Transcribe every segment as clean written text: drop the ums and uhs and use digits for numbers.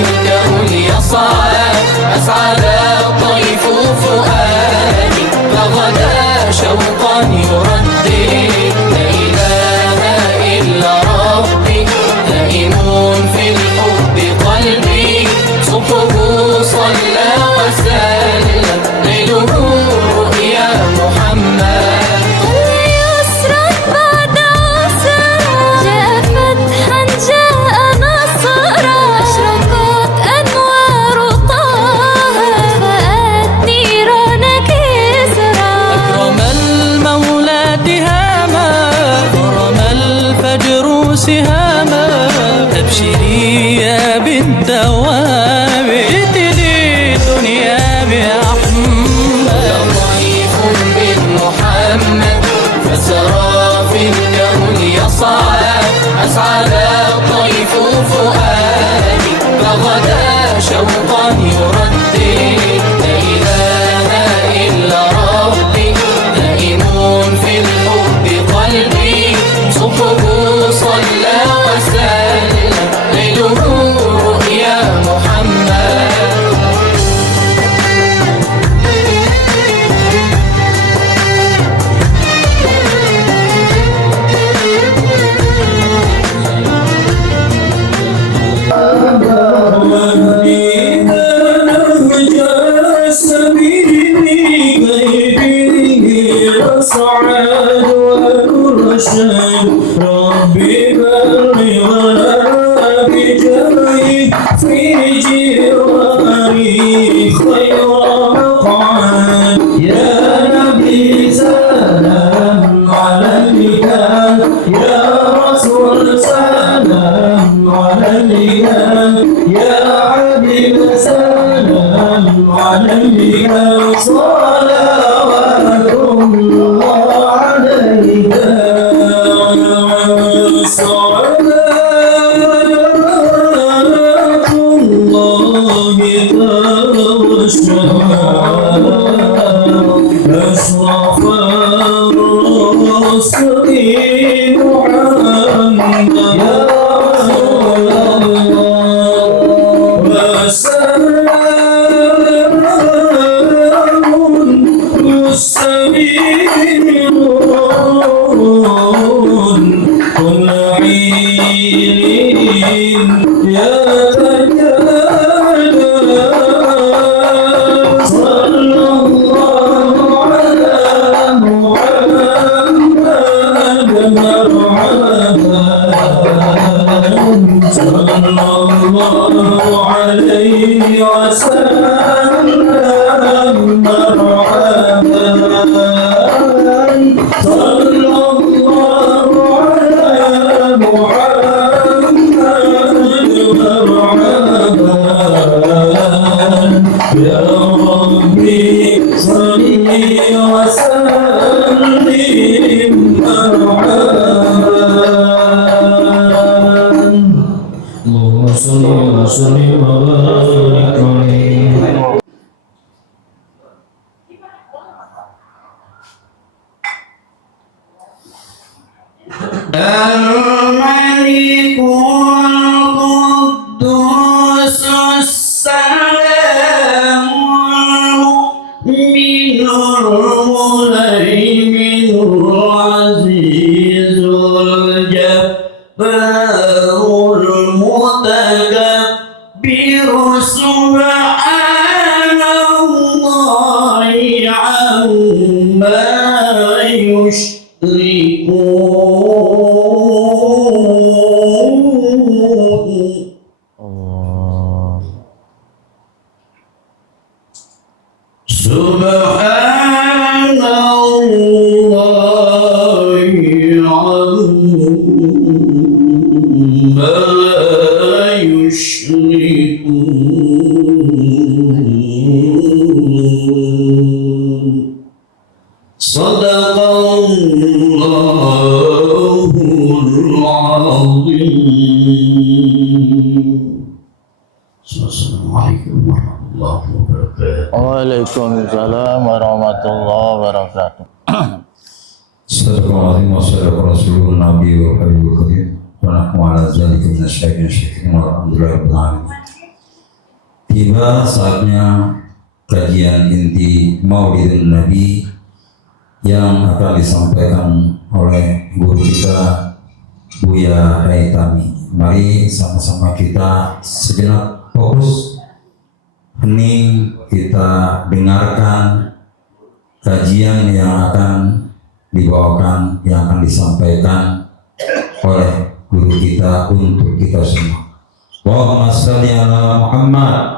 الكون يصعى أسعد طيف فؤادي فغدا شوقا يردد لا إله إلا ربي نائم في الحب قلبي صبحه صلى وسلم ليله رؤيا محمد يسرا بعد عسرا جاء فتحا جاء نصرا أشرقت أنوار طه فأت نيران كسرى أكرم المولى تهاما كرم الفجر سهاما أبشري يا بنت وهاب جئت للدنيا بأحمد ضعيف بن محمد فسرى في الكون يصعى أسعد طيف فؤادي فغدا شوقا يردد لا إله إلا ربي نائم في الحب قلبي صبحه صلى وسلم ليله رؤيا محمد ربي بلغنا بجاهي في جواري خير مقعد يا نبي سلام عليك يا رسول سلام عليك يا حبيب سلام عليك صلوات الله عليك صلوات الله أشرف الرسل محمد يا رسول الله وسلام مستمرون كل حين يتجلى صلى الله على محمد مرحبا صلى الله عليه وسلم مرحبا صلى الله على محمد مرحبا يا ربي صل وسلم مرحبا اللهم صل وسلم وبارك عليه الملك القدوس السلام المؤمن المهيمن العزيز الجبار المتكبر سبحان الله عما يشركون سبحان الله عما يشركون صدق الله العظيم. السلام عليكم ورحمة الله وبركاته. Waalaikumsalam warahmatullahi wabarakatuh. Assalamualaikum warahmatullahi Nabi wa Habibul Karim wa nahnu ala zalika minasy syakirin walhamdulillahi rabbil alamin. Tiba saatnya kajian inti Maulidun Nabi yang akan disampaikan oleh guru kita Buya Haitami. Mari sama-sama kita sejenak fokus, hening, kita dengarkan kajian yang akan dibawakan, yang akan disampaikan oleh guru kita untuk kita semua. Allahumma shalli ala Muhammad.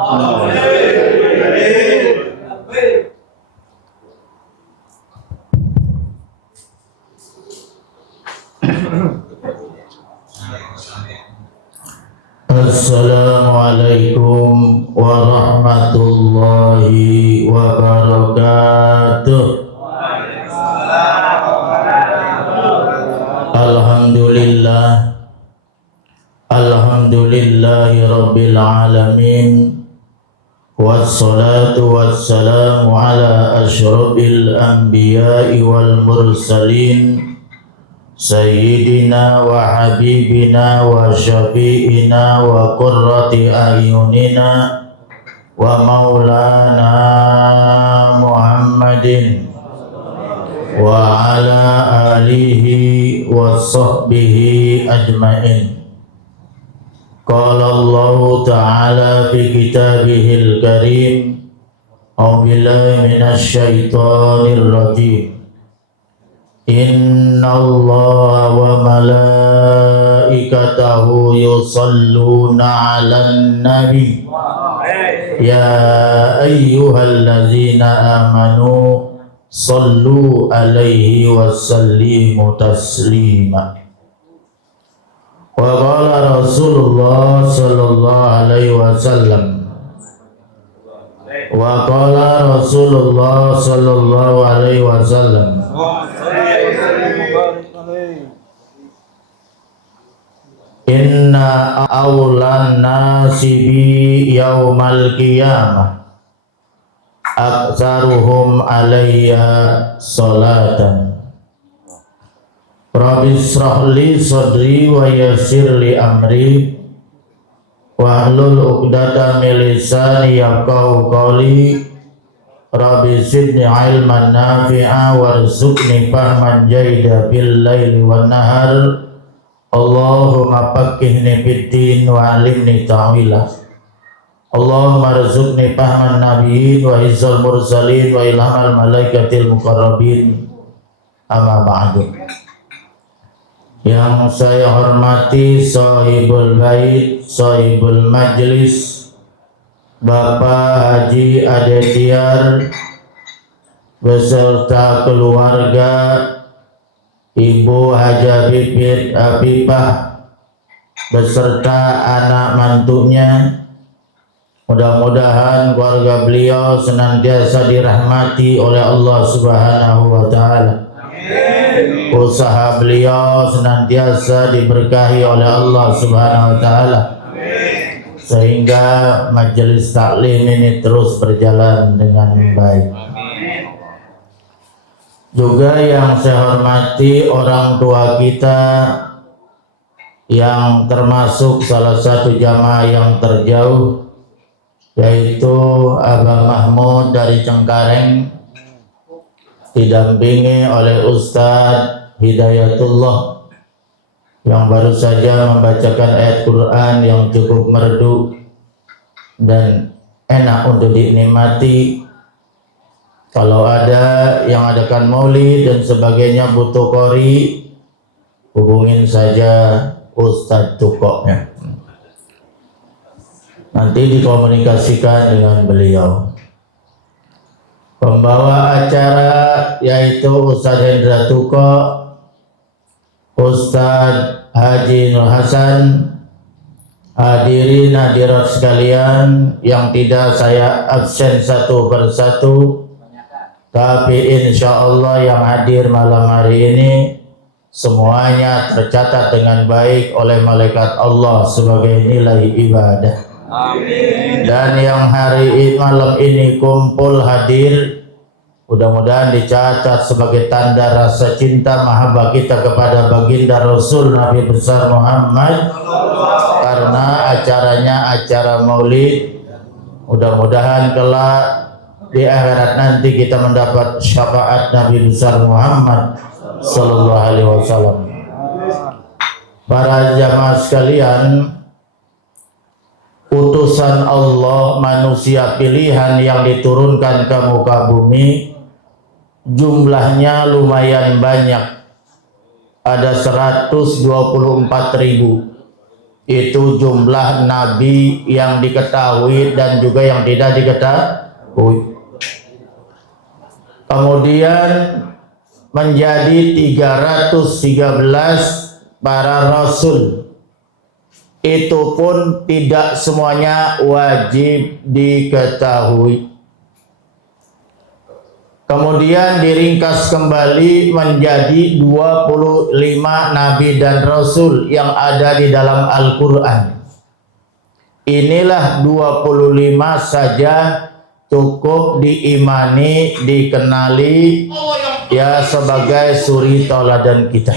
Assalamualaikum warahmatullahi wabarakatuh. Alhamdulillahi rabbil alamin, wassalatu wassalamu ala asyrafil anbiya'i wal mursalin, Sayyidina wa habibina wa syafi'ina wa qurrati ayunina wa maulana Muhammadin wa ala alihi wa sahbihi ajma'in. Qala Allah ta'ala fi kitabihil karim, a'udzu billahi minasy syaithanir rajim. Inna Allah wa malaikatahu yusalluna 'alan nabi ya ayyuhallazina amanu sallu alaihi wa sallimu taslima. Wa qala Rasulullah sallallahu alaihi wasallam, wa qala Rasulullah sallallahu alaihi wasallam, inna awlan nasi bi yaumal qiyamah aktsaruhum alayya salatan. Rabbi shrah li sadri wa yassir li amri wahlul 'uqdatam min lisani yafqahu qawli. Rabbi zidni ilman nafi'a warzuqni fahman jaida bil laili wan nahar. Allahumma faqihni fid din wa 'allimni ta'wila. Allahumma rzuqni fahman nabiyyin wa hizal mursalin wa ilhamal malaikatil muqarrabin. Amma ba'du. Yang saya hormati sahibul bait, sahibul majlis, Bapak Haji Adetiar beserta keluarga, Ibu Haja Bibit Abibah beserta anak mantunya. Mudah-mudahan keluarga beliau senantiasa dirahmati oleh Allah Subhanahu wa taala. Usaha beliau senantiasa diberkahi oleh Allah Subhanahu wa taala, sehingga majelis taklim ini terus berjalan dengan baik. Juga yang saya hormati orang tua kita yang termasuk salah satu jamaah yang terjauh, yaitu Abah Mahmud dari Cengkareng, didampingi oleh Ustadz Hidayatullah yang baru saja membacakan ayat Quran yang cukup merdu dan enak untuk dinikmati. Kalau ada yang adakan maulid dan sebagainya butuh qori, hubungin saja Ustadz Tukoknya, nanti dikomunikasikan dengan beliau. Pembawa acara yaitu Ustadz Hendra Tuko, Ustadz Haji Nur Hasan, hadirin hadirat sekalian yang tidak saya absen satu persatu, tapi insya Allah yang hadir malam hari ini semuanya tercatat dengan baik oleh malaikat Allah sebagai nilai ibadah. Amin. Dan yang malam ini kumpul hadir, mudah-mudahan dicatat sebagai tanda rasa cinta mahabbah kita kepada baginda Rasul Nabi besar Muhammad, karena acaranya acara maulid Mudah-mudahan kelak di akhirat nanti kita mendapat syafaat Nabi besar Muhammad sallallahu alaihi wasallam. Para jamaah sekalian, utusan Allah, manusia pilihan yang diturunkan ke muka bumi jumlahnya lumayan banyak. Ada 124.000. Itu jumlah nabi yang diketahui dan juga yang tidak diketahui. Kemudian menjadi 313 para rasul. Itu pun tidak semuanya wajib diketahui. Kemudian diringkas kembali menjadi 25 nabi dan rasul yang ada di dalam Al-Quran. Inilah 25 saja cukup diimani, dikenali ya sebagai suri tauladan kita.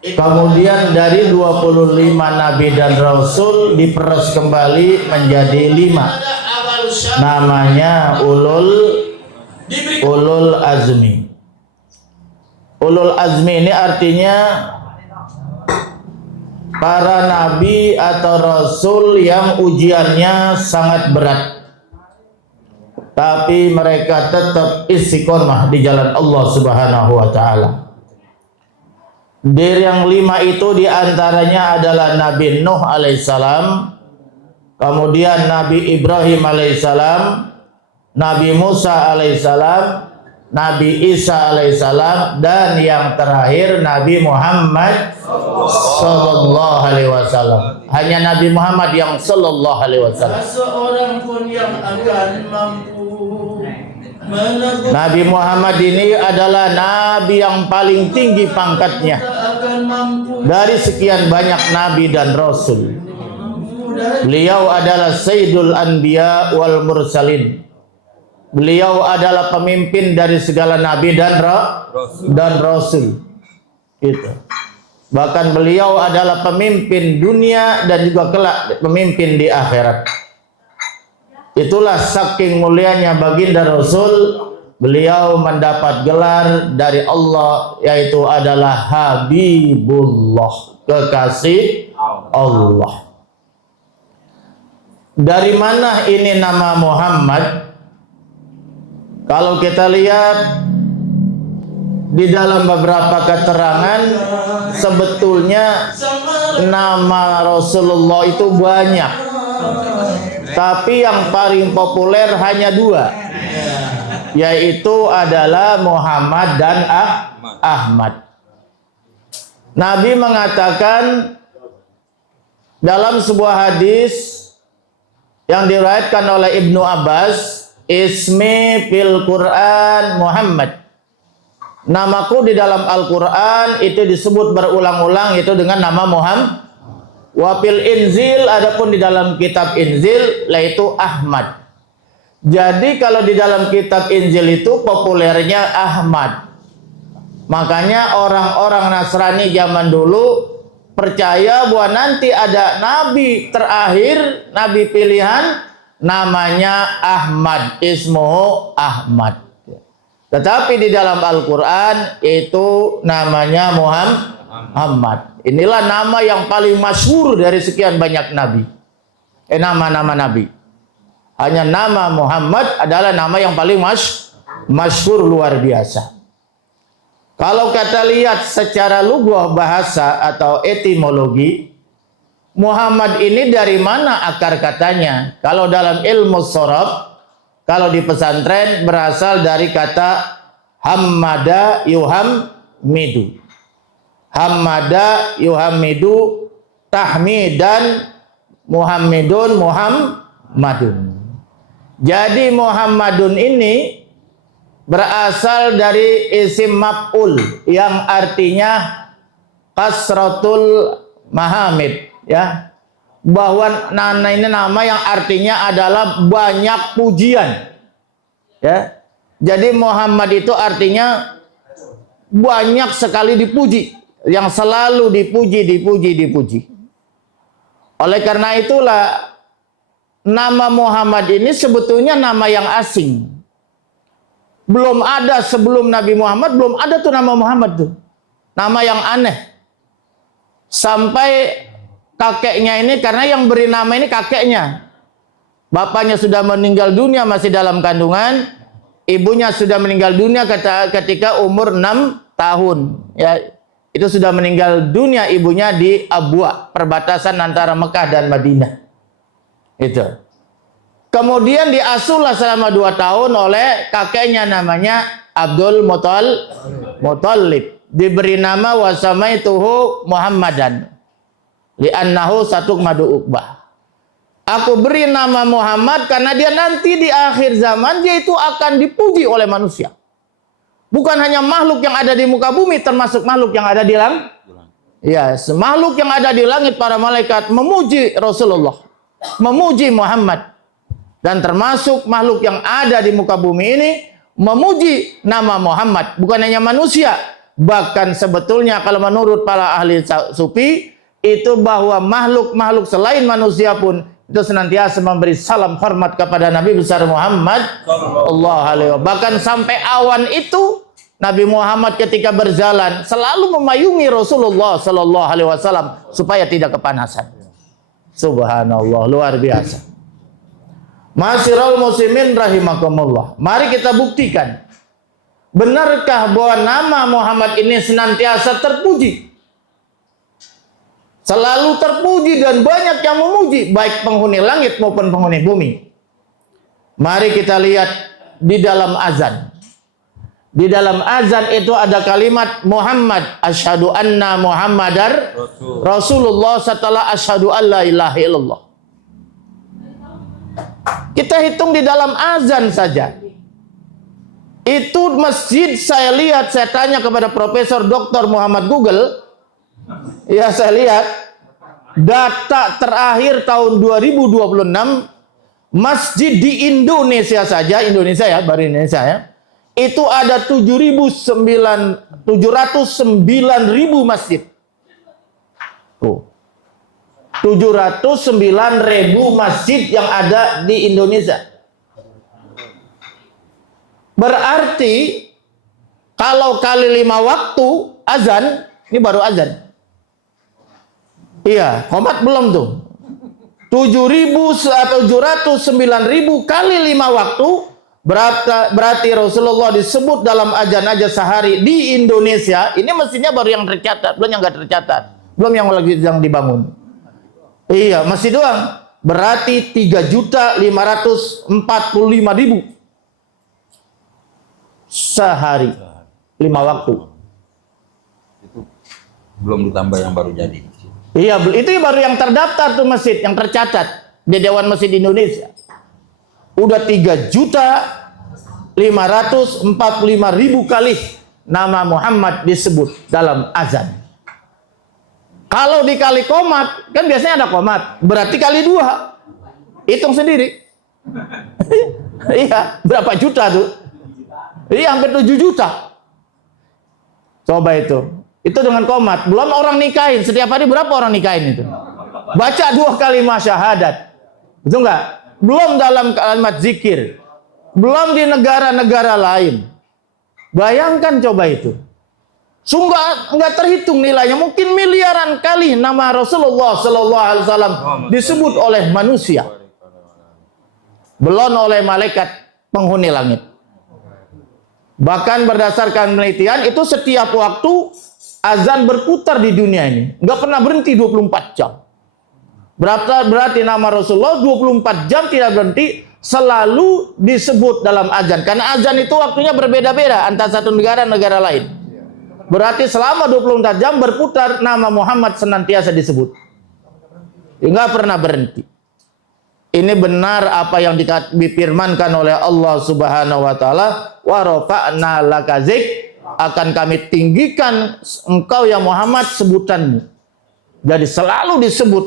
Kemudian dari 25 nabi dan rasul diperas kembali menjadi 5. Namanya ulul azmi. Ulul azmi ini artinya para nabi atau rasul yang ujiannya sangat berat, tapi mereka tetap istiqomah di jalan Allah Subhanahu wa taala. Dari yang 5 itu diantaranya adalah Nabi Nuh alaihissalam, kemudian Nabi Ibrahim alaihissalam, Nabi Musa alaihissalam, Nabi Isa alaihissalam, dan yang terakhir Nabi Muhammad sallallahu alaihi wasallam. Hanya Nabi Muhammad yang sallallahu alaihi wasallam. Seorang pun yang akan mampu Nabi Muhammad ini adalah nabi yang paling tinggi pangkatnya dari sekian banyak nabi dan rasul. Beliau adalah Sayyidul Anbiya wal Mursalin. Beliau adalah pemimpin dari segala nabi dan rasul. Itu. Bahkan beliau adalah pemimpin dunia dan juga kelak pemimpin di akhirat. Itulah saking mulianya baginda Rasul, beliau mendapat gelar dari Allah yaitu adalah Habibullah, kekasih Allah. Dari mana ini nama Muhammad? Kalau kita lihat di dalam beberapa keterangan, sebetulnya nama Rasulullah itu banyak, tapi yang paling populer hanya 2, yaitu adalah Muhammad dan Ahmad. Nabi mengatakan dalam sebuah hadis yang diriwayatkan oleh Ibnu Abbas, Ismi fil Quran Muhammad. Namaku di dalam Al-Quran itu disebut berulang-ulang itu dengan nama Muhammad. Wafil Inzil, adapun di dalam kitab Inzil yaitu Ahmad. Jadi kalau di dalam kitab Injil itu populernya Ahmad. Makanya orang-orang Nasrani zaman dulu percaya bahwa nanti ada nabi terakhir, nabi pilihan, namanya Ahmad, ismuhu Ahmad. Tetapi di dalam Al-Quran itu namanya Muhammad. Inilah nama yang paling masyhur dari sekian banyak nabi. Nama-nama nabi. Hanya nama Muhammad adalah nama yang paling masyhur luar biasa. Kalau kita lihat secara lughah bahasa atau etimologi, Muhammad ini dari mana akar katanya? Kalau dalam ilmu sorof, kalau di pesantren berasal dari kata Hammada yuhammidu. Hammada yuhammidu tahmidan Muhammadun Muhammadun. Jadi Muhammadun ini berasal dari isim maf'ul yang artinya kasratul mahamid. Ya, bahwa ini nama yang artinya adalah banyak pujian. Ya, jadi Muhammad itu artinya banyak sekali dipuji, yang selalu dipuji. Oleh karena itulah nama Muhammad ini sebetulnya nama yang asing. Belum ada sebelum Nabi Muhammad, belum ada tuh nama Muhammad tuh. Nama yang aneh. Sampai kakeknya ini, karena yang beri nama ini kakeknya. Bapaknya sudah meninggal dunia masih dalam kandungan. Ibunya sudah meninggal dunia ketika umur 6 tahun. Ya, itu sudah meninggal dunia ibunya di Abwa, perbatasan antara Mekah dan Madinah. Itu. Kemudian diasuhlah selama 2 tahun oleh kakeknya namanya Abdul Muttalib. Diberi nama wasamaituhu Muhammadan. Li'annahu satuk madu ukbah. Aku beri nama Muhammad karena dia nanti di akhir zaman dia itu akan dipuji oleh manusia. Bukan hanya makhluk yang ada di muka bumi, termasuk makhluk yang ada di langit. Ya, makhluk yang ada di langit, para malaikat memuji Rasulullah, memuji Muhammad. Dan termasuk makhluk yang ada di muka bumi ini memuji nama Muhammad. Bukan hanya manusia. Bahkan sebetulnya kalau menurut para ahli sufi, itu bahwa makhluk-makhluk selain manusia pun itu senantiasa memberi salam hormat kepada Nabi besar Muhammad sallallahu alaihi wasallam. Bahkan sampai awan itu Nabi Muhammad ketika berjalan selalu memayungi Rasulullah sallallahu alaihi wasallam supaya tidak kepanasan. Subhanallah, luar biasa. Masyiral muslimin rahimakumullah. Mari kita buktikan. Benarkah bahwa nama Muhammad ini senantiasa terpuji? Selalu terpuji dan banyak yang memuji, baik penghuni langit maupun penghuni bumi. Mari kita lihat di dalam azan. Di dalam azan itu ada kalimat Muhammad, asyhadu anna Muhammadar Rasulullah setelah asyhadu alla ilaha illallah. Kita hitung di dalam azan saja. Itu masjid saya lihat, saya tanya kepada Profesor Dr. Muhammad Google. Ya, saya lihat data terakhir tahun 2026 masjid di Indonesia saja, Indonesia ya, baru Indonesia ya. Itu ada 709.000 masjid. Oh. 709.000 masjid yang ada di Indonesia. Berarti kalau kali 5 waktu azan, ini baru azan. Iya, qomat belum tuh. 709.000 kali 5 waktu berarti Rasulullah disebut dalam azan aja sehari di Indonesia. Ini mestinya baru yang tercatat, belum yang nggak tercatat, belum yang lagi yang dibangun. Iya, masih doang. Berarti 3.545.000 sehari 5 waktu. Itu belum ditambah yang baru jadi. Iya, itu baru yang terdaftar tuh masjid, yang tercatat di Dewan Masjid Indonesia. Udah 3.545.000 kali nama Muhammad disebut dalam azan. Kalau dikali komat, kan biasanya ada komat, berarti kali 2. Hitung sendiri. Iya, berapa juta tuh? Iya, hampir 7 juta. Coba itu. Itu dengan komat. Belum orang nikahin. Setiap hari berapa orang nikahin itu? Baca 2 kalimat syahadat. Betul nggak? Belum dalam kalimat zikir. Belum di negara-negara lain. Bayangkan coba itu. Sungguh nggak terhitung nilainya. Mungkin miliaran kali nama Rasulullah Sallallahu Alaihi Wasallam disebut oleh manusia. Belum oleh malaikat penghuni langit. Bahkan berdasarkan penelitian itu setiap waktu azan berputar di dunia ini. Nggak pernah berhenti 24 jam. Berarti nama Rasulullah 24 jam tidak berhenti, selalu disebut dalam azan. Karena azan itu waktunya berbeda-beda antara satu negara dan negara lain. Berarti selama 24 jam berputar nama Muhammad senantiasa disebut. Nggak pernah berhenti. Ini benar apa yang difirmankan oleh Allah Subhanahu wa taala, wa rafa'na laka zik, akan kami tinggikan engkau ya Muhammad sebutanmu. Jadi selalu disebut.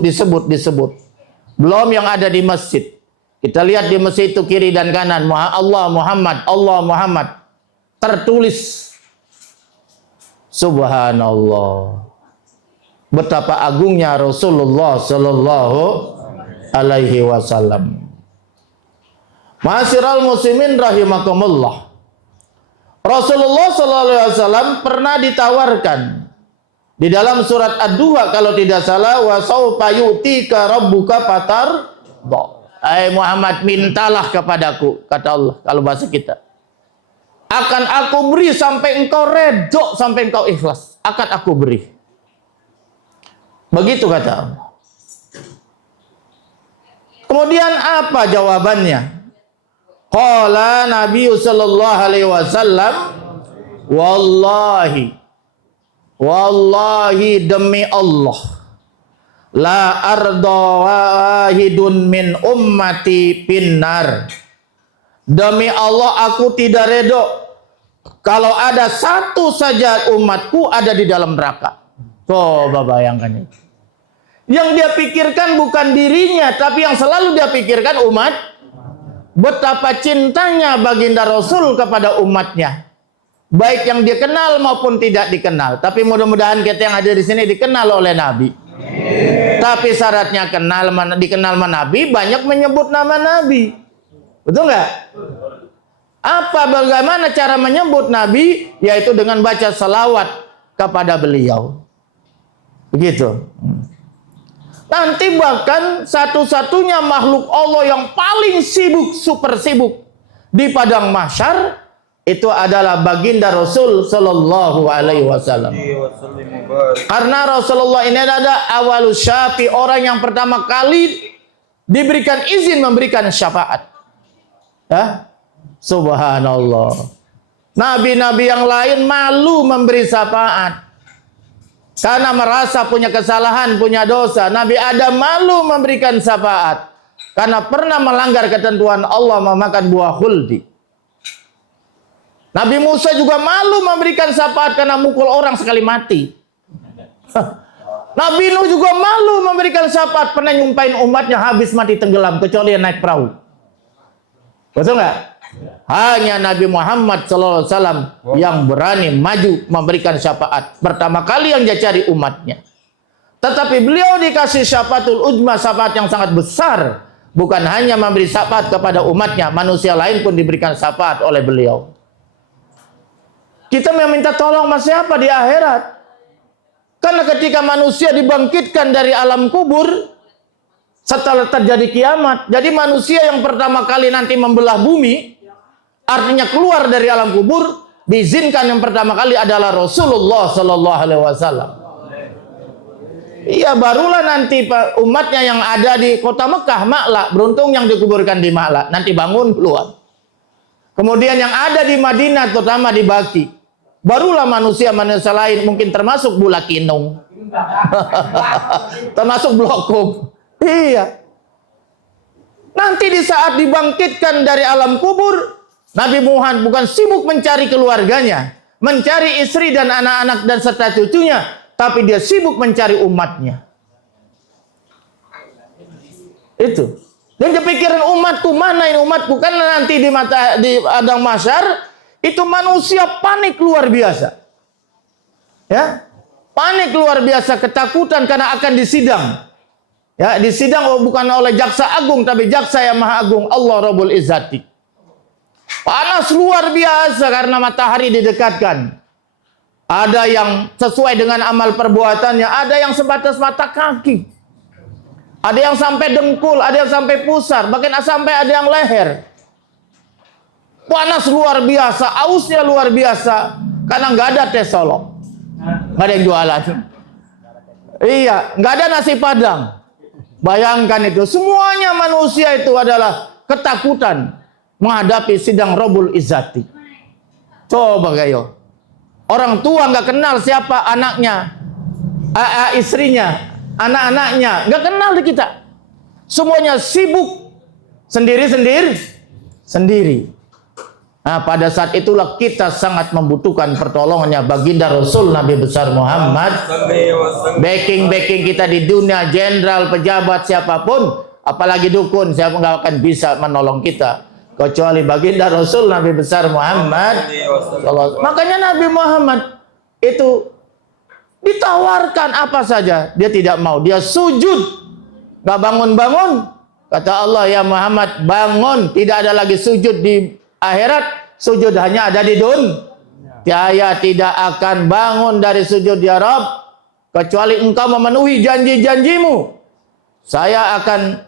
Belum yang ada di masjid. Kita lihat di masjid itu kiri dan kanan Allah Muhammad tertulis. Subhanallah. Betapa agungnya Rasulullah sallallahu alaihi wasallam. Ma'asyiral muslimin rahimakumullah. Rasulullah SAW pernah ditawarkan di dalam surat Ad-Duha kalau tidak salah, wa saufa yu'tika rabbuka fatarda. Hai Muhammad, mintalah kepadaku, kata Allah kalau bahasa kita. Akan aku beri sampai engkau redho, sampai engkau ikhlas. Akan aku beri. Begitu kata Allah. Kemudian apa jawabannya? Qala Nabi sallallahu alaihi wasallam, wallahi demi Allah, la arda wahidun min ummati finnar. Demi Allah aku tidak redho kalau ada satu saja umatku ada di dalam neraka. Coba bayangkan itu. Yang dia pikirkan bukan dirinya, tapi yang selalu dia pikirkan umat. Betapa cintanya baginda Rasul kepada umatnya, baik yang dia kenal maupun tidak dikenal. Tapi mudah-mudahan kita yang ada di sini dikenal oleh Nabi. Tapi syaratnya dikenal Nabi, banyak menyebut nama Nabi. Betul nggak? Bagaimana cara menyebut Nabi? Yaitu dengan baca salawat kepada beliau. Begitu. Nanti bahkan satu-satunya makhluk Allah yang paling sibuk, super sibuk di padang mahsyar itu adalah baginda Rasul sallallahu alaihi wasallam. Karena Rasulullah ini adalah awalus syafi, orang yang pertama kali diberikan izin memberikan syafaat. Ya? Subhanallah. Nabi-nabi yang lain malu memberi syafaat. Karena merasa punya kesalahan, punya dosa. Nabi Adam malu memberikan syafaat karena pernah melanggar ketentuan Allah memakan buah khuldi. Nabi Musa juga malu memberikan syafaat karena mukul orang sekali mati. Nabi Nuh juga malu memberikan syafaat, pernah nyumpain umatnya habis mati tenggelam kecuali yang naik perahu. Betul nggak? Hanya Nabi Muhammad SAW yang berani maju memberikan syafaat. Pertama kali yang dia cari umatnya. Tetapi beliau dikasih syafaatul ujma, syafaat yang sangat besar. Bukan hanya memberi syafaat kepada umatnya, manusia lain pun diberikan syafaat oleh beliau. Kita meminta tolong sama siapa di akhirat? Karena ketika manusia dibangkitkan dari alam kubur, setelah terjadi kiamat, jadi manusia yang pertama kali nanti membelah bumi, artinya keluar dari alam kubur, diizinkan yang pertama kali adalah Rasulullah sallallahu alaihi wasallam. Iya, barulah nanti umatnya yang ada di kota Mekah, Ma'la, beruntung yang dikuburkan di Ma'la, nanti bangun keluar. Kemudian yang ada di Madinah, terutama di Baki, barulah manusia-manusia lain, mungkin termasuk Bulakinung, termasuk Blokum. Iya. Nanti di saat dibangkitkan dari alam kubur, Nabi Muhammad bukan sibuk mencari keluarganya, mencari istri dan anak-anak dan serta cucunya, tapi dia sibuk mencari umatnya. Itu. Dan dia pikirin umatku, mana ini umatku? Karena nanti di padang mahsyar itu manusia panik luar biasa. Ya? Panik luar biasa, ketakutan karena akan disidang. Ya, disidang bukan oleh jaksa agung, tapi jaksa yang maha agung, Allah Rabbul Izzati. Panas luar biasa karena matahari didekatkan. Ada yang sesuai dengan amal perbuatannya, ada yang sebatas mata kaki. Ada yang sampai dengkul, ada yang sampai pusar, bahkan sampai ada yang leher. Panas luar biasa, ausnya luar biasa, karena nggak ada tes solok, nggak ada yang jualan. Iya, nggak ada nasi padang. Bayangkan itu, semuanya manusia itu adalah ketakutan menghadapi sidang Rabbul Izzati. Coba kayo, orang tua nggak kenal siapa anaknya, istrinya, anak-anaknya, nggak kenal di kita. Semuanya sibuk sendiri. Nah, pada saat itulah kita sangat membutuhkan pertolongannya baginda Rasul Nabi besar Muhammad. Backing kita di dunia, jenderal, pejabat, siapapun, apalagi dukun, siapa nggak akan bisa menolong kita kecuali baginda Rasul Nabi besar Muhammad. Makanya Nabi Muhammad itu ditawarkan apa saja, dia tidak mau. Dia sujud, nggak bangun-bangun, Kata Allah, ya Muhammad, bangun, tidak ada lagi sujud di akhirat, sujud hanya ada di dunia. Saya tidak akan bangun dari sujud ya Rabb kecuali engkau memenuhi janji-janjimu. Saya akan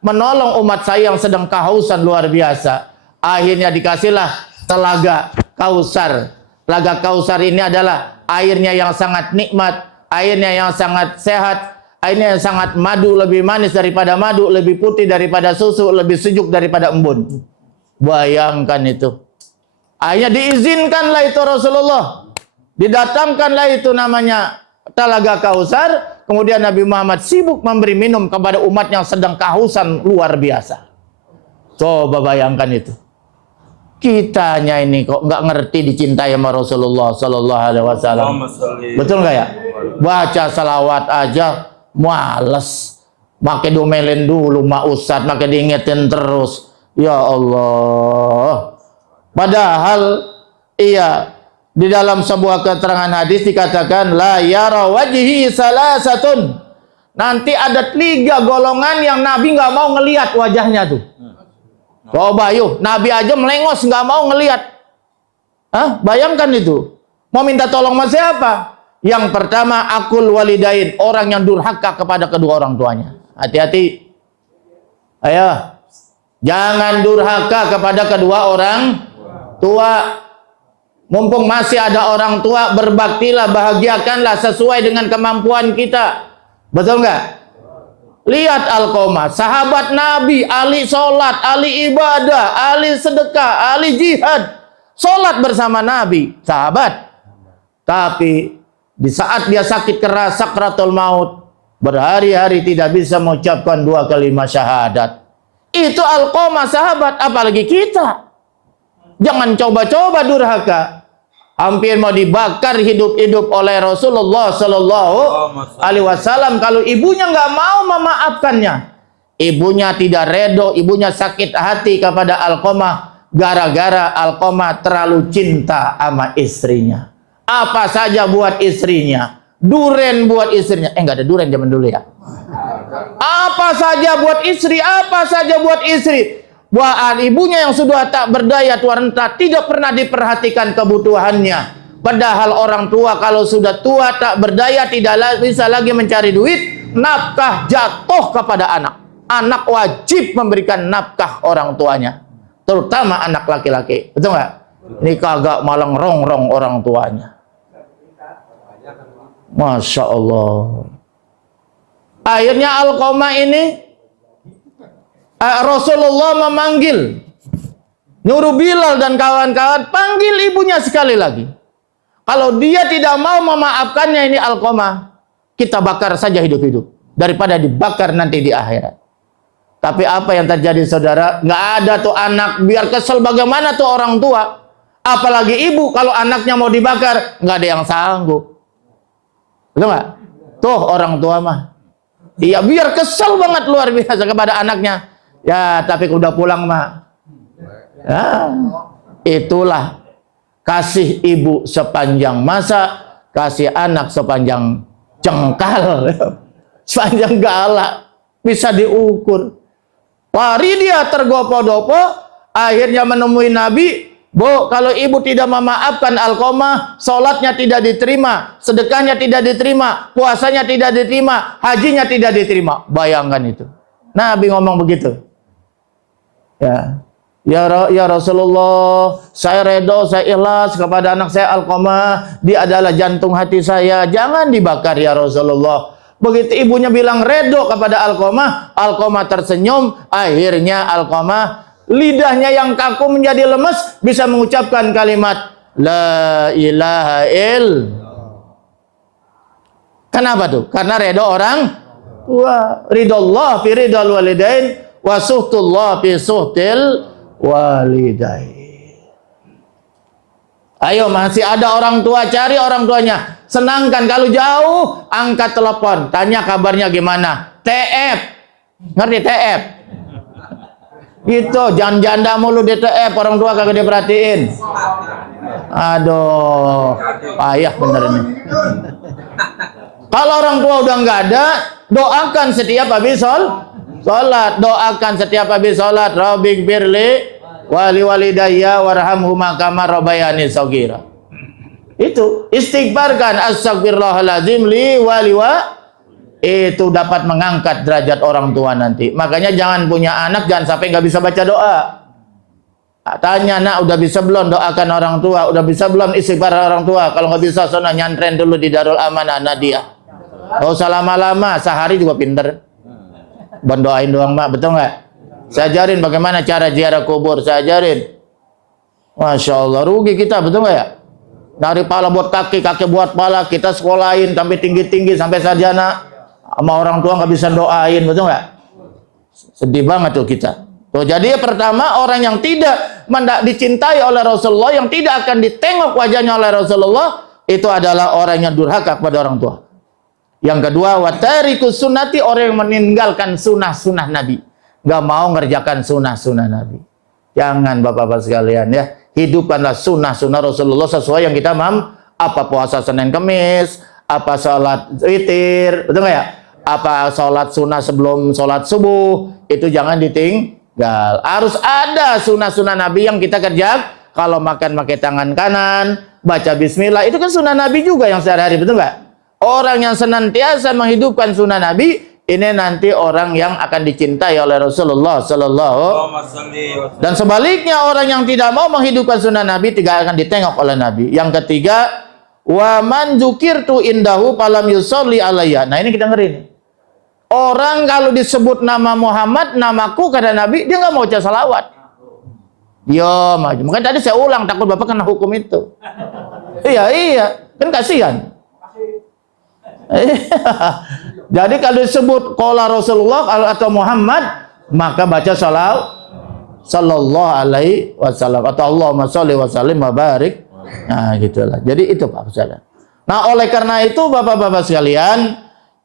menolong umat saya yang sedang kehausan luar biasa. Akhirnya dikasihlah telaga Kausar. Telaga Kausar ini adalah airnya yang sangat nikmat, airnya yang sangat sehat, airnya yang sangat madu, lebih manis daripada madu, lebih putih daripada susu, lebih sejuk daripada embun. Bayangkan itu. Akhirnya diizinkanlah itu Rasulullah. Didatangkanlah itu namanya Telaga Kausar. Kemudian Nabi Muhammad sibuk memberi minum kepada umat yang sedang kehausan luar biasa. Coba bayangkan itu. Kitanya ini kok nggak ngerti dicintai sama Rasulullah Sallallahu Alaihi Wasallam. Betul nggak ya? Baca salawat aja males. Makin domelin dulu mak ustadz, makin diingetin terus. Ya Allah. Padahal iya, di dalam sebuah keterangan hadis dikatakan la yara wajhi salasatun. Nanti ada 3 golongan yang Nabi nggak mau ngelihat wajahnya tuh. Coba yuk, Nabi aja melengos nggak mau ngelihat. Hah? Bayangkan itu. Mau minta tolong sama siapa? Yang pertama akul walidain, orang yang durhaka kepada kedua orang tuanya. Hati-hati. Ayo. Jangan durhaka kepada kedua orang tua. Mumpung masih ada orang tua, berbaktilah, bahagiakanlah sesuai dengan kemampuan kita. Betul nggak? Lihat Alqamah, sahabat Nabi, ahli sholat, ahli ibadah, ahli sedekah, ahli jihad. Sholat bersama Nabi, sahabat. Tapi di saat dia sakit keras, sakratul maut, berhari-hari tidak bisa mengucapkan 2 kalimat syahadat. Itu Alqamah sahabat, apalagi kita. Jangan coba-coba durhaka. Hampir mau dibakar hidup-hidup oleh Rasulullah Sallallahu Alaihi Wasallam. Kalau ibunya nggak mau memaafkannya, ibunya tidak redo, ibunya sakit hati kepada Alqamah gara-gara Alqamah terlalu cinta sama istrinya. Apa saja buat istrinya, duren buat istrinya. Nggak ada duren zaman dulu ya. Apa saja buat istri, apa saja buat istri. Buat ibunya yang sudah tak berdaya tua renta, tidak pernah diperhatikan kebutuhannya. Padahal orang tua kalau sudah tua tak berdaya, tidak bisa lagi mencari duit, nafkah jatuh kepada anak. Anak wajib memberikan nafkah orang tuanya, terutama anak laki-laki. Betul nggak? Ini kagak malah ngerongrong orang tuanya. Masya Allah. Akhirnya Alqamah ini Rasulullah memanggil, nyuruh Bilal dan kawan-kawan panggil ibunya sekali lagi. Kalau dia tidak mau memaafkannya ini Alqamah, kita bakar saja hidup-hidup daripada dibakar nanti di akhirat. Tapi apa yang terjadi saudara? Nggak ada tuh anak, biar kesel bagaimana tuh orang tua, apalagi ibu kalau anaknya mau dibakar nggak ada yang sanggup. Betul nggak? Tuh orang tua mah, iya biar kesel banget luar biasa kepada anaknya. Ya, tapi udah pulang mah. Ya, itulah kasih ibu sepanjang masa, kasih anak sepanjang jengkal, sepanjang galak, bisa diukur. Lari dia tergopo-dopo, akhirnya menemui Nabi. Bu, kalau ibu tidak memaafkan Alqamah, sholatnya tidak diterima, sedekahnya tidak diterima, puasanya tidak diterima, hajinya tidak diterima. Bayangkan itu. Nabi ngomong begitu. Ya Rasulullah, saya redo, saya ikhlas kepada anak saya Alqamah. Dia adalah jantung hati saya. Jangan dibakar ya Rasulullah. Begitu ibunya bilang redo kepada Alqamah, Alqamah tersenyum. Akhirnya Alqamah, lidahnya yang kaku menjadi lemes, bisa mengucapkan kalimat La ilaha illallah. Kenapa tuh? Karena redo orang tua. Ridallah fi ridal walidain, wa suhtullah fi suhtil walidain. Ayo, masih ada orang tua, cari orang tuanya. Senangkan, kalau jauh angkat telepon, tanya kabarnya gimana. TF, ngerti TF? Gitu, jangan janda mulu di TF, orang tua kagak diperhatiin. Aduh, payah bener ini. Kalau orang tua udah nggak ada, doakan setiap habis Salat, doakan setiap habis salat, Rabbighfirli wali walidayya warhamhuma kama rabbayani shaghira. Itu istighfarkan astagfirullahalazim li wali wa, itu dapat mengangkat derajat orang tua nanti. Makanya jangan punya anak jangan sampai nggak bisa baca doa. Tanya, nak udah bisa belum doakan orang tua, udah bisa belum istighfar orang tua? Kalau nggak bisa, sono nyantren dulu di Darul Amanah Nadia. Nggak usah lama-lama, sehari juga pinter. Doain doang mak, betul nggak? Saya ajarin bagaimana cara ziarah kubur, saya ajarin. Masya Allah, rugi kita, betul nggak ya? Dari pala buat kaki, kaki buat pala, kita sekolahin sampai tinggi-tinggi, sampai sarjana, sama orang tua nggak bisa doain, betul nggak? Sedih banget tuh kita. Tuh, jadi pertama, orang yang tidak dicintai oleh Rasulullah, yang tidak akan ditengok wajahnya oleh Rasulullah, itu adalah orang yang durhaka kepada orang tua. Yang kedua, watarikus sunnati, orang yang meninggalkan sunnah-sunnah Nabi. Gak mau ngerjakan sunnah-sunnah Nabi. Jangan bapak-bapak sekalian ya. Hidupkanlah sunnah-sunnah Rasulullah sesuai yang kita mam. Apa puasa Senin Kemis, apa sholat witir, betul nggak ya? Apa sholat sunnah sebelum sholat subuh, itu jangan ditinggal. Harus ada sunnah-sunnah Nabi yang kita kerja. Kalau makan pakai tangan kanan, baca bismillah, itu kan sunnah Nabi juga yang sehari-hari, betul nggak? Orang yang senantiasa menghidupkan sunnah Nabi, ini nanti orang yang akan dicintai oleh Rasulullah Sallallahu. Dan sebaliknya orang yang tidak mau menghidupkan sunnah Nabi tidak akan ditengok oleh Nabi. Yang ketiga, wa man dzukirtu indahu falam yusolli alayya. Nah ini kita ngeri nih. Orang kalau disebut nama Muhammad, namaku kata Nabi, dia nggak mau baca salawat. Diam aja. Makanya tadi saya ulang, takut bapak kena hukum itu. Iya, kan kasihan. Jadi kalau disebut qala Rasulullah atau Muhammad, maka baca sallallahu alaihi wasallam atau Allahumma sholli wa sallim wa barik. Nah, gitulah. Jadi itu Pak Ustaz. Nah, oleh karena itu Bapak-bapak sekalian,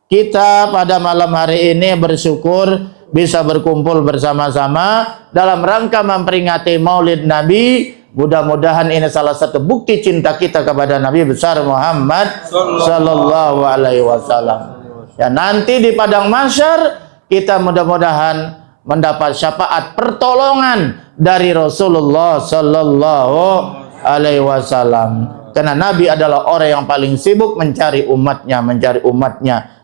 kita pada malam hari ini bersyukur bisa berkumpul bersama-sama dalam rangka memperingati Maulid Nabi. Mudah-mudahan ini salah satu bukti cinta kita kepada Nabi besar Muhammad sallallahu alaihi wasallam. Ya, nanti di padang mahsyar kita mudah-mudahan mendapat syafaat pertolongan dari Rasulullah sallallahu alaihi wasallam. Karena Nabi adalah orang yang paling sibuk mencari umatnya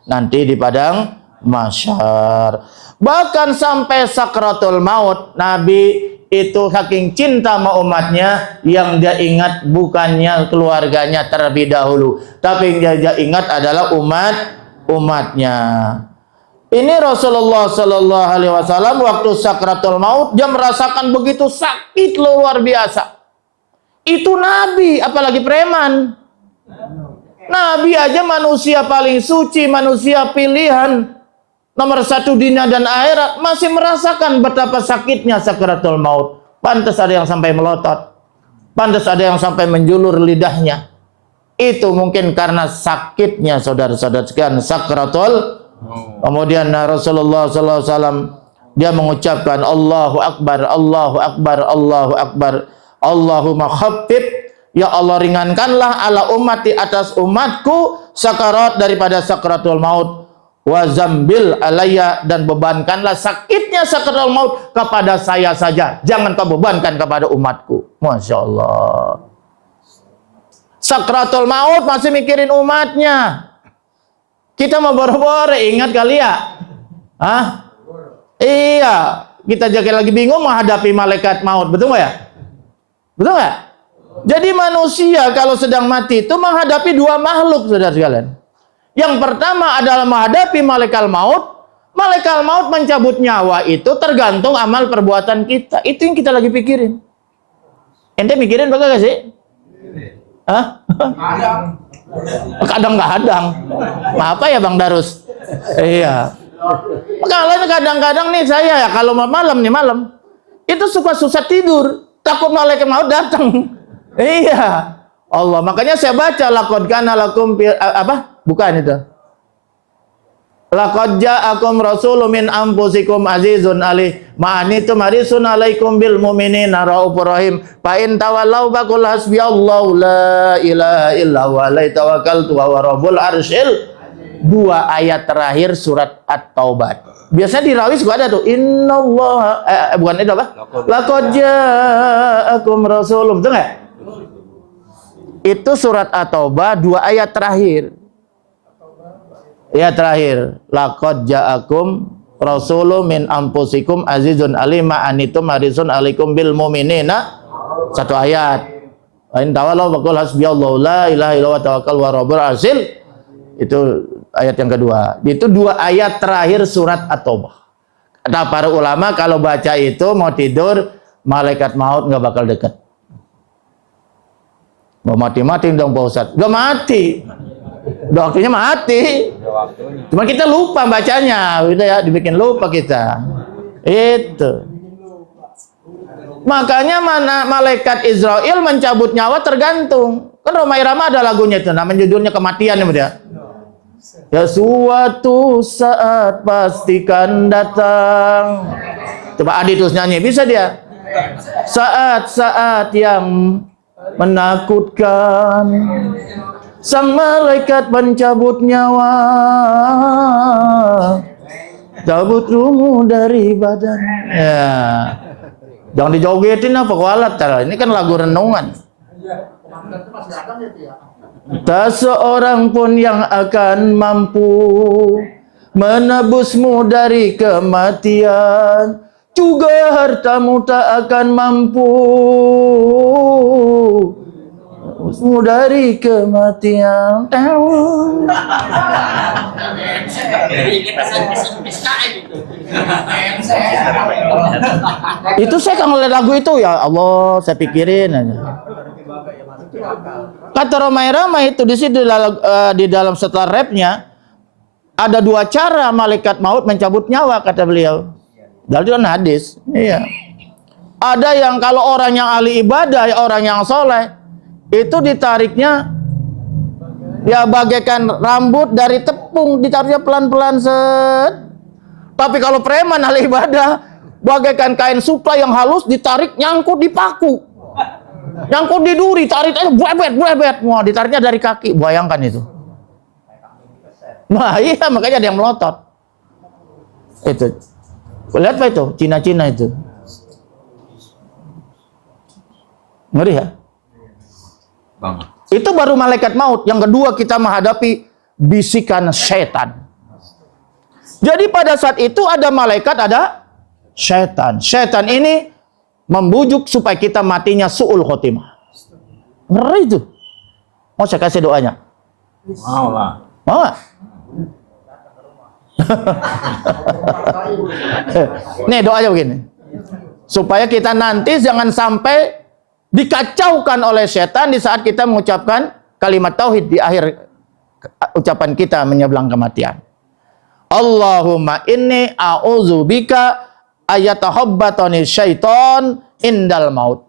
nanti di padang mahsyar. Bahkan sampai sakratul maut, Nabi itu saking cinta sama umatnya, yang dia ingat bukannya keluarganya terlebih dahulu, tapi yang dia ingat adalah umatnya. Ini Rasulullah Sallallahu Alaihi Wasallam waktu sakratul maut dia merasakan begitu sakit luar biasa. Itu Nabi, apalagi preman. Nabi aja manusia paling suci, manusia pilihan nomor satu dunia dan akhirat, masih merasakan betapa sakitnya sakratul maut. Pantas ada yang sampai melotot, pantas ada yang sampai menjulur lidahnya. Itu mungkin karena sakitnya saudara-saudara sekalian sakratul. Kemudian Rasulullah SAW dia mengucapkan Allahu Akbar, Allahu Akbar, Allahu Akbar, Allahumma khaffif, ya Allah ringankanlah ala ummati atas umatku sakarat daripada sakratul maut. Wa zambil alayya, dan bebankanlah sakitnya sakratul maut kepada saya saja, jangan kau bebankan kepada umatku. Masya Allah. Sakratul maut masih mikirin umatnya. Kita mau boro-boro, ingat kali ya? Hah? Iya, kita jadi lagi bingung menghadapi malaikat maut, betul nggak ya? Betul nggak? Jadi manusia kalau sedang mati itu menghadapi dua makhluk, saudara sekalian. Yang pertama adalah menghadapi malaikat maut. Malaikat maut mencabut nyawa itu tergantung amal perbuatan kita. Itu yang kita lagi pikirin. Ente mikirin bagaimana sih? Hah? Kadang-kadang. Apa ya Bang Darus? Iya. Kalau kadang-kadang nih saya ya kalau malam itu suka susah tidur. Takut malaikat maut datang. Iya. Allah, makanya saya baca laqad kana lakum bukan itu. Laqad ja'akum rasulun min anfusikum azizun alaihi ma anitum harisun alaikum bil mu'minina raufur rahim. Fa in tawallaw faqul hasbiyallahu la ilaha illa huwa alaihi tawakkaltu wa rabbul arsyil. Dua ayat terakhir surat At-Taubah. Biasanya di rawi suka ada tuh innallaha bukan itu apa? Laqad ja'akum rasulun, betul nggak? Itu surat At-Taubah 2 ayat terakhir. Ya terakhir, laqad ja'akum rasulun min anfusikum azizun alima anitum harisun alaikum bil mu'minina. 1 ayat. In tawallaw faqul hasbiyallahu la ilaha illallah tawakkal wa rabbul arsyil. Itu ayat yang kedua. Itu 2 ayat terakhir surat At-Taubah. Kata para ulama kalau baca itu mau tidur, malaikat maut nggak bakal dekat. Mau mati-mati dong Pak Ustadz. Udah mati. Udah waktunya mati. Cuma kita lupa bacanya, gitu ya, dibikin lupa kita. Itu. Makanya mana malaikat Israel mencabut nyawa tergantung. Kan Rhoma Irama ada lagunya itu, namanya judulnya kematian ya. Ya suatu saat pastikan datang. Coba Adi terus nyanyi, bisa dia. Saat-saat yang menakutkan, sang malaikat mencabut nyawa, cabut rumu dari badan. Ya, jangan dijogetin apa kualat. Ini kan lagu renungan. Tak seorang pun yang akan mampu menebusmu dari kematian, juga hartamu tak akan mampu menebusmu dari kematian. Itu saya kalau lihat lagu itu, ya Allah, saya pikirin aja. Kata Rhoma Irama itu di situ di dalam setelah rapnya ada 2 cara malaikat maut mencabut nyawa, kata beliau. Dari itu kan hadis. Iya. Ada yang kalau orang yang ahli ibadah, orang yang soleh, itu ditariknya ya bagaikan rambut dari tepung, ditariknya pelan-pelan set. Tapi kalau preman ahli ibadah, bagaikan kain sutra yang halus ditarik nyangkut di paku. Nyangkut di duri, tarik aja buebet. Wah, ditariknya dari kaki. Bayangkan itu. Nah, iya makanya ada yang melotot. Itu. Lihat Pak itu, Cina-Cina itu. Ngeri ya? Bang. Itu baru malaikat maut. Yang kedua kita menghadapi bisikan setan. Jadi pada saat itu ada malaikat, ada setan. Setan ini membujuk supaya kita matinya su'ul khotimah. Ngeri itu. Mau saya kasih doanya? Mau lah. Mau gak? Nih doanya begini. Supaya kita nanti jangan sampai dikacaukan oleh setan di saat kita mengucapkan kalimat tauhid di akhir ucapan kita menyebelang kematian. Allahumma inni a'udzubika ayatahabbatani syaiton indal maut.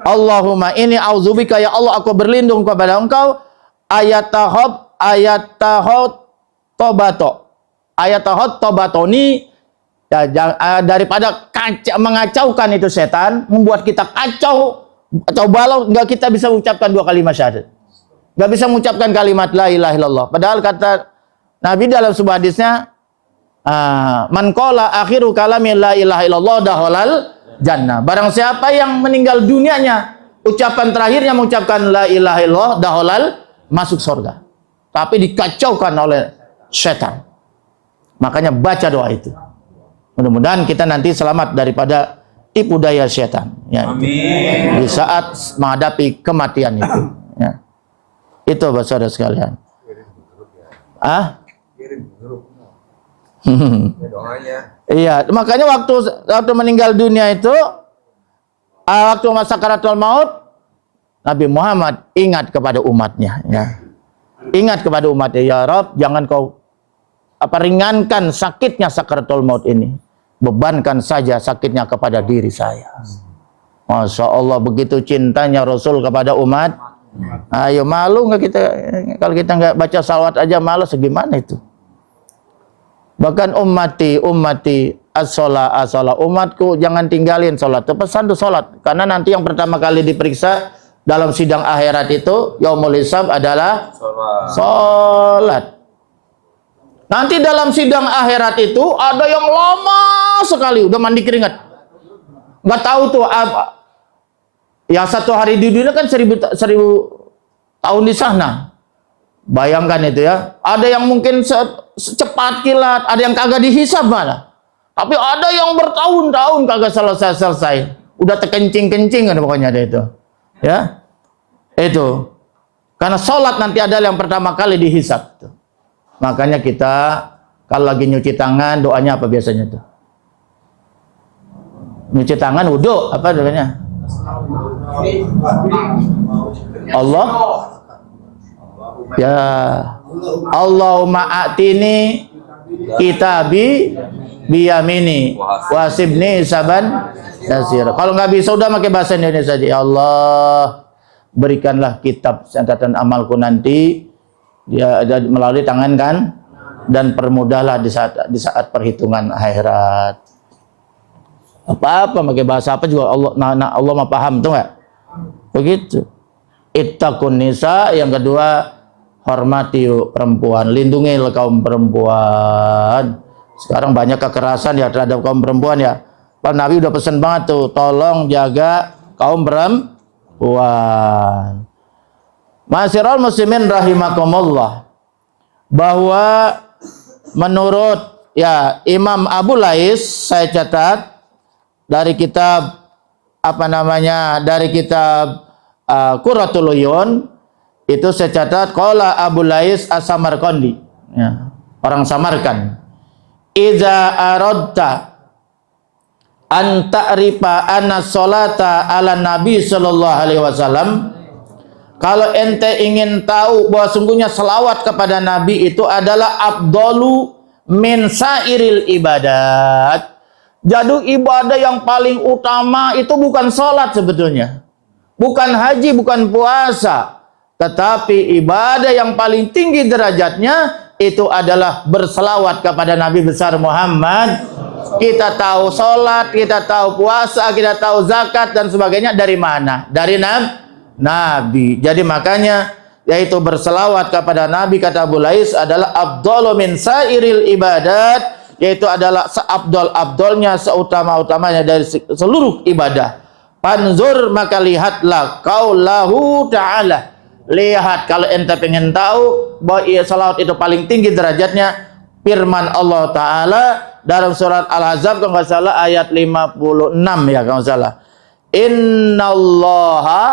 Allahumma inni a'udzubika, ya Allah aku berlindung kepada engkau ayatahot tobatoni ya, daripada mengacaukan itu setan, membuat kita kacau atau balau, nggak kita bisa mengucapkan 2 kalimat syahadat, nggak bisa mengucapkan kalimat la ilaha illallah. Padahal kata Nabi dalam sebuah hadisnya, man qala akhiru kalami la ilaha illallah dakhalal jannah. Barang siapa yang meninggal dunianya ucapan terakhirnya mengucapkan la ilaha illallah dakhalal, masuk surga. Tapi dikacaukan oleh setan. Makanya baca doa itu. Mudah-mudahan kita nanti selamat daripada tipu daya setan. Ya, Amin. di saat menghadapi kematian itu. Ya. Itu saudara sekalian. Iya, makanya waktu meninggal dunia itu, waktu masa sakaratul maut, Nabi Muhammad ingat kepada umatnya, ya. Ingat kepada umatnya, ya Rabb, jangan kau ringankan sakitnya sakaratul maut ini. Bebankan saja sakitnya kepada diri saya. Masya Allah, begitu cintanya Rasul kepada umat. Ayo, malu nggak kita kalau kita nggak baca salawat aja malu, segimana itu? Bahkan ummati as-sholat, umatku jangan tinggalin sholat. Itu pesan tuh sholat. Karena nanti yang pertama kali diperiksa dalam sidang akhirat itu, yaumul hisab adalah sholat. Nanti dalam sidang akhirat itu ada yang lama sekali, udah mandi keringat. Nggak tahu tuh apa. Ya satu hari di dunia kan 1000 tahun di sana. Bayangkan itu ya. Ada yang mungkin secepat kilat, ada yang kagak dihisab malah. Tapi ada yang bertahun-tahun kagak selesai-selesai. Udah terkencing-kencing kan pokoknya ada itu. Ya. Itu. Karena sholat nanti adalah yang pertama kali dihisab. Makanya kita kalau lagi nyuci tangan, doanya apa biasanya tuh? Nyuci tangan, wudu, apa doanya? Allah. Ya. Allahumma a'tini kitabi biyamini wasibni saban nasir. Kalau nggak bisa udah pakai bahasa Indonesia saja. Ya Allah, berikanlah kitab catatan amalku nanti ya melalui tangan kan, dan permudahlah di saat perhitungan akhirat. Apa pakai bahasa apa juga Allah mah paham tuh nggak? Begitu. Ittaqun nisa, yang kedua hormati perempuan, lindungi kaum perempuan. Sekarang banyak kekerasan ya terhadap kaum perempuan ya. Pak Nabi udah pesen banget tuh, tolong jaga kaum perempuan. Ma'asyiral muslimin rahimakumullah, bahwa menurut ya Imam Abu Lais, saya catat dari kitab dari kitab Qurratul Uyun, itu saya catat qala Abu Lais As-Samarqandi, ya, orang Samarkand, idza aradta an ta'rifa anna sholata ala nabi sallallahu alaihi wasallam, kalau ente ingin tahu bahwa sungguhnya selawat kepada nabi itu adalah afdalu min sairil ibadat. Jadi ibadah yang paling utama itu bukan sholat sebetulnya, bukan haji, bukan puasa, tetapi ibadah yang paling tinggi derajatnya itu adalah berselawat kepada Nabi besar Muhammad. Kita tahu sholat, kita tahu puasa, kita tahu zakat dan sebagainya dari mana? Dari Nabi. Jadi makanya yaitu berselawat kepada Nabi, kata Abu Lais, adalah afdalu min sairil ibadat, yaitu adalah seabdol-abdolnya, seutama-utamanya dari seluruh ibadah. Panzur, maka lihatlah qaulahu ta'ala. Lihat kalau ente pengen tahu bahwa salawat itu paling tinggi derajatnya, firman Allah Ta'ala dalam surat Al-Ahzab kalau nggak salah ayat 56 ya kalau nggak salah. Innallaha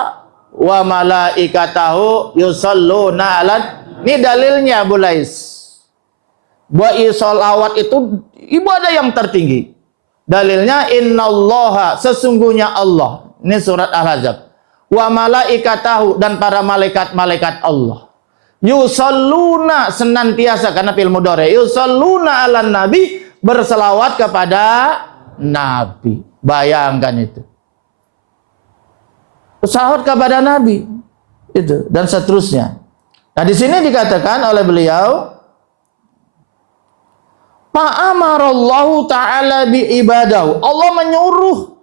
wa malaikatahu yusalluna 'alan. Ini dalilnya Abu Lais. Bahwa sholawat itu ibadah yang tertinggi. Dalilnya innallaha, sesungguhnya Allah. Ini surat Al-Ahzab. Wa malaikatahu, dan para malaikat-malaikat Allah. Yusalluna, senantiasa karena fi'il mudhari. Yusalluna 'alan nabi, berselawat kepada Nabi. Bayangkan itu. Selawat kepada Nabi. Itu dan seterusnya. Nah, di sini dikatakan oleh beliau, Ma'amarallahu ta'ala biibadahu. Allah menyuruh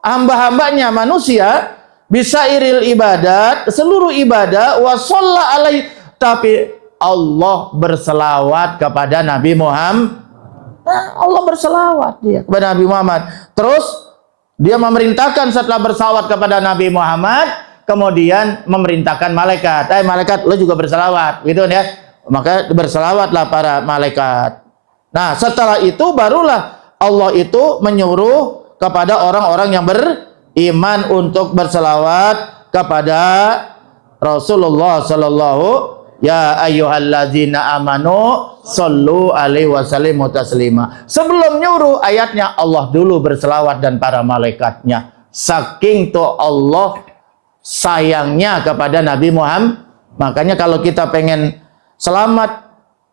hamba-hambanya, manusia, bisairil ibadat, seluruh ibadah, wa shalla alaihi, tapi Allah berselawat kepada Nabi Muhammad. Nah, Allah berselawat dia kepada Nabi Muhammad. Terus dia memerintahkan setelah berselawat kepada Nabi Muhammad, kemudian memerintahkan malaikat. Malaikat, lo juga berselawat, gitu ya. Maka berselawatlah para malaikat. Nah, setelah itu barulah Allah itu menyuruh kepada orang-orang yang beriman untuk berselawat kepada Rasulullah sallallahu ya ayyuhalladzina amanu sallu alaihi wasallimu taslima. Sebelum nyuruh ayatnya, Allah dulu berselawat dan para malaikatnya. Saking tuh Allah sayangnya kepada Nabi Muhammad. Makanya kalau kita pengen selamat,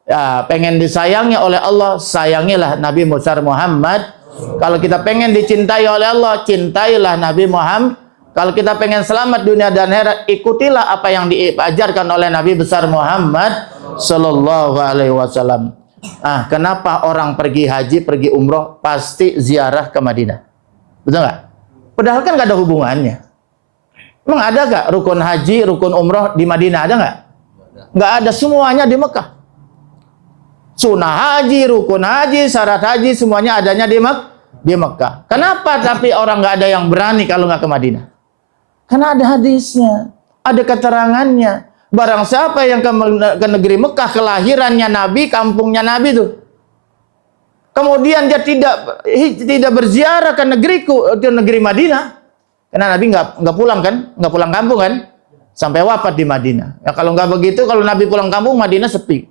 ya, pengen disayangi oleh Allah, sayangilah Nabi besar Muhammad. Kalau kita pengen dicintai oleh Allah, cintailah Nabi Muhammad. Kalau kita pengen selamat dunia dan akhirat, ikutilah apa yang diajarkan oleh Nabi besar Muhammad sallallahu alaihi wasallam. Kenapa orang pergi haji, pergi umroh pasti ziarah ke Madinah? Betul nggak? Padahal kan nggak ada hubungannya. Emang ada nggak rukun haji, rukun umroh di Madinah, ada nggak? Nggak ada, semuanya di Mekah. Sunnah haji, rukun haji, syarat haji, semuanya adanya di Mekah. Kenapa tapi orang nggak ada yang berani kalau nggak ke Madinah? Karena ada hadisnya, ada keterangannya. Barang siapa yang ke negeri Mekah, kelahirannya Nabi, kampungnya Nabi itu, kemudian dia tidak berziarah ke negeri Madinah, karena Nabi nggak pulang kan, nggak pulang kampung kan, sampai wafat di Madinah. Ya kalau nggak begitu, kalau Nabi pulang kampung, Madinah sepi,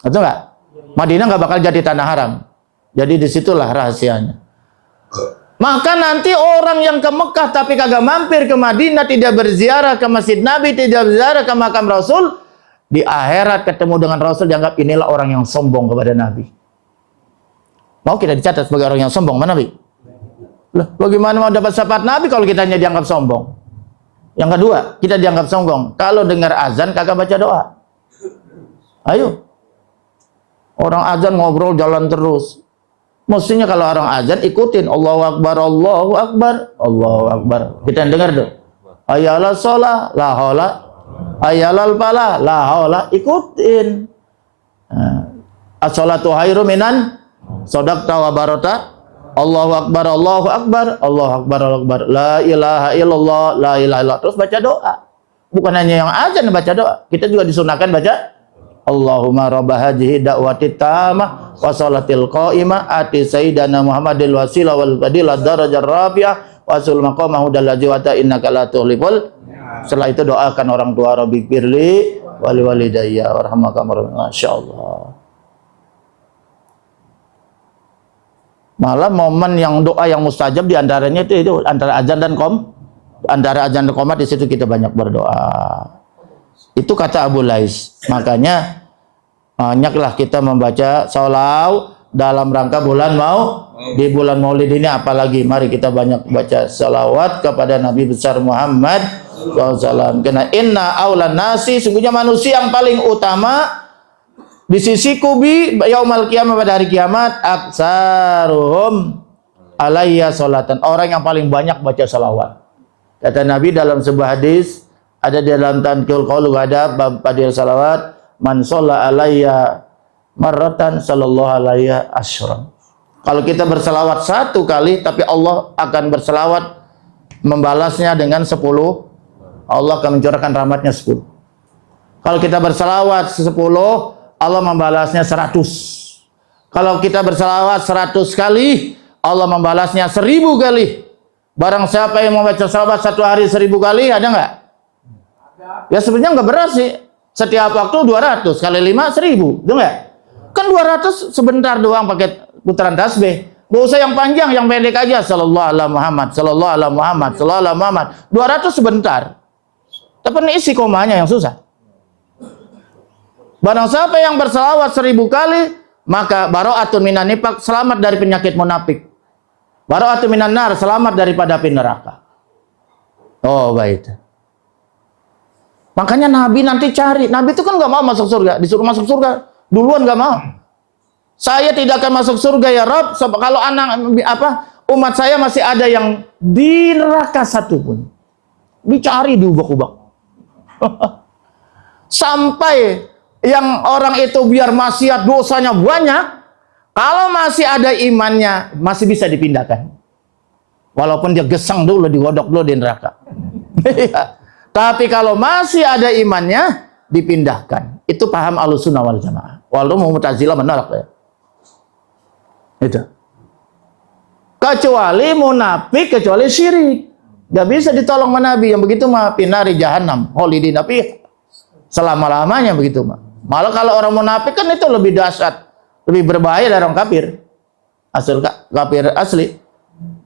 betul nggak? Madinah nggak bakal jadi tanah haram. Jadi disitulah rahasianya. Maka nanti orang yang ke Mekah tapi kagak mampir ke Madinah, tidak berziarah ke Masjid Nabi, tidak berziarah ke makam Rasul, di akhirat ketemu dengan Rasul dianggap inilah orang yang sombong kepada Nabi. Mau kita dicatat sebagai orang yang sombong mana Nabi? Loh, bagaimana mau dapat syafaat Nabi kalau kita hanya dianggap sombong? Yang kedua, kita dianggap sombong kalau dengar azan kagak baca doa. Ayo. Orang azan ngobrol jalan terus. Mestinya kalau orang azan ikutin Allahu Akbar, Allahu Akbar, Allahu Akbar. Kita yang dengar tuh. Ayalal sholah, la hola. Ayalal pala, la hola. Ikutin. As-sholatu khairum minan sodaqta wa barota. Allahu Akbar, Allahu Akbar, Allahu Akbar, Allahu Akbar. La ilaha illallah, la ilaha illallah. Terus baca doa. Bukan hanya yang azan baca doa. Kita juga disunahkan baca Allahumma rabba hadhihi da'wati tamah wa salatil qa'imah ati sayyidana Muhammadil wasila wal fadilah darajar rafi'ah wa sul maqamahu dallazi wa innaka la tuhliful. Setelah itu doakan orang tua, rabbi firli wali walidayya warhamaka masyaallah. Malah momen yang doa yang mustajab di antaranya itu antara azan dan antara azan dan qomat, di situ kita banyak berdoa. Itu kata Abu Lais. Makanya banyaklah kita membaca sholawat dalam rangka di bulan Maulid ini, apalagi mari kita banyak baca sholawat kepada Nabi besar Muhammad SAW. Karena inna aulan nasi, sungguhnya manusia yang paling utama di sisiku yaumal qiyamah, pada hari kiamat, aksaruhum alayya sholatan, orang yang paling banyak baca sholawat. Kata Nabi dalam sebuah hadis, ada di dalam Tanqihul Qaul ada bab fadil salawat, man shalla alayya marratan sallallahu alaihi asyran. Kalau kita berselawat satu kali, tapi Allah akan berselawat membalasnya dengan 10. Allah akan mencurahkan rahmatnya 10. Kalau kita berselawat 10, Allah membalasnya 100. Kalau kita berselawat 100 kali, Allah membalasnya 1000 kali. Barang siapa yang membaca selawat satu hari 1000 kali, ada nggak? Ya sebenarnya nggak berat sih. Setiap waktu 200 kali 5 1000, betul nggak? Kan 200 sebentar doang pakai putaran tasbih. Nggak usah yang panjang, yang pendek aja. Sallallahu alaihi Muhammad, sallallahu alaihi Muhammad, sallallahu alaihi Muhammad. 200 sebentar. Tapi ini isi komanya yang susah. Barang siapa yang berselawat 1000 kali, maka bara'atun minan nifaq, selamat dari penyakit munafik. Bara'atun minan nar, selamat daripada api neraka. Oh, baik. Makanya Nabi nanti cari. Nabi itu kan nggak mau masuk surga, disuruh masuk surga duluan nggak mau. Saya tidak akan masuk surga ya Rabb, kalau umat saya masih ada yang di neraka satu pun. Dicari diubak-ubak. Sampai yang orang itu biar maksiat dosanya banyak, kalau masih ada imannya masih bisa dipindahkan. Walaupun dia gesang dulu, digodok dulu di neraka. Tapi kalau masih ada imannya, dipindahkan. Itu paham Ahlussunnah wal Jamaah. Walaupun Mu'tazilah menolak ya. Itu. Kecuali munafik, kecuali syirik. Gak bisa ditolong sama Nabi. Yang begitu mah pinari jahannam, khalidina fiha. Selama-lamanya begitu mah. Malah kalau orang munafik kan itu lebih dahsyat, lebih berbahaya dari orang kafir. Kafir asli.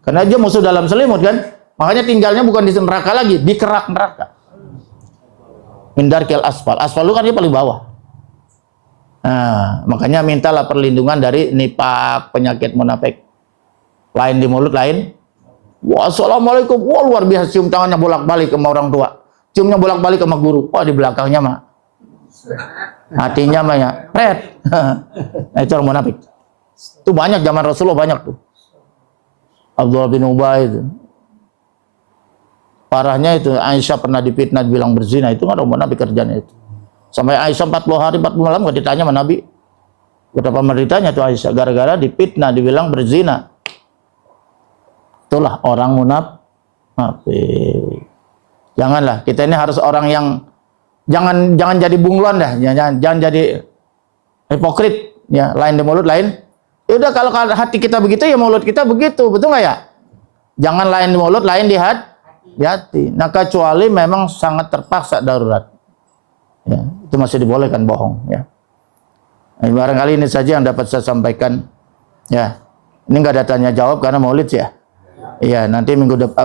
Karena dia musuh dalam selimut kan. Makanya tinggalnya bukan di neraka lagi, di kerak neraka. Mindarkil asfal. Asfal itu kan dia paling bawah. Nah, makanya mintalah perlindungan dari nifaq, penyakit munafik. Lain di mulut, lain. Wah, assalamualaikum. Wah, luar biasa, cium tangannya bolak-balik sama orang tua. Ciumnya bolak-balik sama guru. Wah, di belakangnya mah. Hatinya mah ya, red. Nah, itu orang munafik. Itu banyak, zaman Rasulullah banyak tuh. Abdullah bin Ubay itu. Parahnya itu Aisyah pernah difitnah bilang berzina, itu kan orang munafik kerjanya itu. Sampai Aisyah 40 hari 40 malam gak ditanya sama Nabi. Betapa menderitanya tuh Aisyah gara-gara dipitnah, dibilang berzina. Itulah orang munafik. Janganlah, kita ini harus orang yang jangan jadi bunglon dah, jangan jadi hipokrit ya, lain di mulut lain. Ya udah, kalau hati kita begitu ya mulut kita begitu, betul nggak ya? Jangan lain di mulut, lain di hati. Nah, kecuali memang sangat terpaksa darurat. Ya, itu masih dibolehkan bohong ya. Nah, barangkali ini saja yang dapat saya sampaikan. Ya, ini nggak ada tanya jawab karena maulid ya. Iya, nanti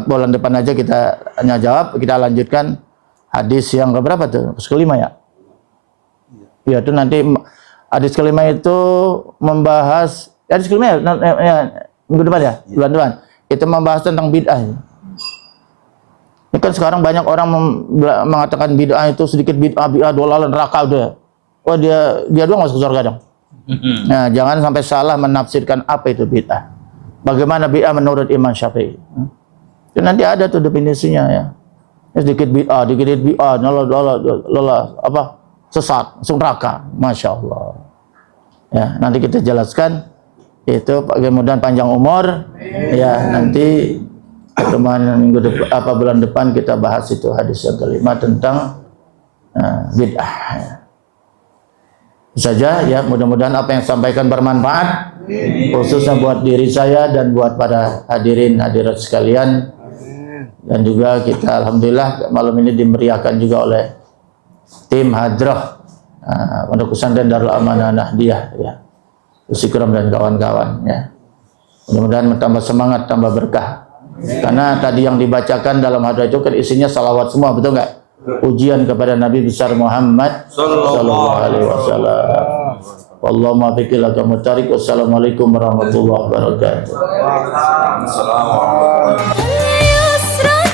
bulan depan aja kita tanya jawab, kita lanjutkan hadis yang keberapa tuh? Kelima ya? Iya, itu nanti hadis kelima itu membahas hadis kelima ya, minggu depan ya, bulan depan. Itu membahas tentang bid'ah. Ini kan sekarang banyak orang mengatakan bid'ah itu sedikit bid'ah dolalan neraka udah. Oh dia doang masuk surga dong. Nah, jangan sampai salah menafsirkan apa itu bid'ah. Bagaimana bid'ah menurut Imam Syafi'i? Itu nanti ada tuh definisinya ya. Sedikit bid'ah, sesat, masuk neraka. Masya Allah. Ya, nanti kita jelaskan itu, mudah-mudahan panjang umur. Ya, nanti pertemuan minggu depan, bulan depan kita bahas itu hadis yang kelima tentang bid'ah. Ya. Saja ya, mudah-mudahan apa yang sampaikan bermanfaat, khususnya buat diri saya dan buat para hadirin hadirat sekalian. Dan juga kita alhamdulillah malam ini dimeriahkan juga oleh tim Hadrah Pondok Pesantren Darul Amanah Nahdiyah ya, Usikram dan kawan-kawan ya. Mudah-mudahan tambah semangat, tambah berkah. Karena tadi yang dibacakan dalam hadrah itu kan isinya salawat semua, betul nggak? Ujian kepada Nabi besar Muhammad sallallahu alaihi wasallam. Wallahu muwaffiq ila aqwamit. Wassalamualaikum warahmatullahi wabarakatuh. Assalamualaikum. اليسرى